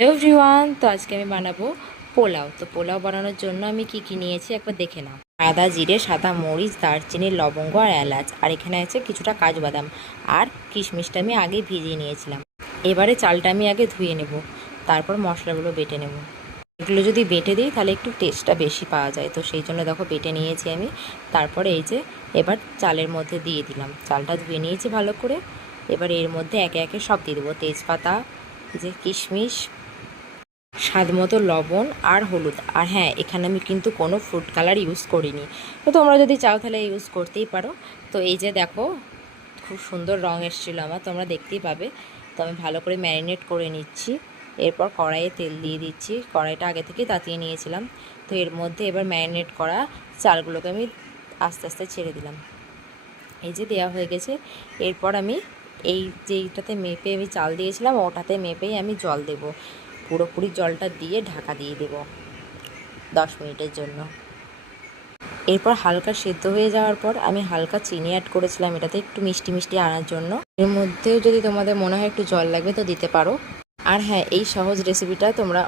Hello everyone, তো আজকে আমি বানাবো পোলাও। তো পোলাও বানানোর জন্য আমি কি নিয়েছি একবার দেখে নাও। আদা, জিরে, সাদা মরিচ, দারচিনি, লবঙ্গ আর এলাচ, আর এখানে আছে কিছুটা কাজু বাদাম আর কিশমিশটা আমি আগে ভিজিয়ে নিয়েছিলাম। এবারে চালটা আমি আগে ধুয়ে নেব, তারপর মশলাগুলো বেটে নেব। এগুলো যদি বেটে দিই তাহলে একটু টেস্টটা বেশি পাওয়া যায়, তো সেই জন্য দেখো বেটে নিয়েছি আমি। তারপরে এই যে এবার চালের মধ্যে দিয়ে দিলাম, চালটা ধুয়ে নিয়েছি ভালো করে। এবার এর মধ্যে একে একে সব দিয়ে দেবো, তেজপাতা, এই যে কিশমিশ, স্বাদ মতো লবণ আর হলুদ। আর হ্যাঁ, এখানে আমি কিন্তু কোনো ফুড কালার ইউজ করিনি, তো তোমরা যদি চাও তাহলে ইউজ করতেই পারো। তো এই যে দেখো, খুব সুন্দর রং এসেছিলো আমার, তোমরা দেখতেই পাবে। তো আমি ভালো করে ম্যারিনেট করে নিচ্ছি। এরপর কড়াইয়ে তেল দিয়ে দিচ্ছি, কড়াইটা আগে থেকে তাতিয়ে নিয়েছিলাম। তো এর মধ্যে এবার ম্যারিনেট করা চালগুলোকে আমি আস্তে আস্তে ছেড়ে দিলাম। এই যে দেওয়া হয়ে গেছে। এরপর আমি এই যেইটাতে মেপে আমি চাল দিয়েছিলাম ওটাতে মেপেই আমি জল দেব। পুরোপুরি জলটা দিয়ে ঢাকা দিয়ে দেব 10 মিনিটের জন্য। এরপর হালকা সেদ্ধ হয়ে যাওয়ার পর আমি হালকা চিনি অ্যাড করেছিলাম এটাতে একটু মিষ্টি মিষ্টি আনার জন্য। এর মধ্যেও যদি তোমাদের মনে হয় একটু জল লাগবে তো দিতে পারো। আর হ্যাঁ, এই সহজ রেসিপিটা তোমরা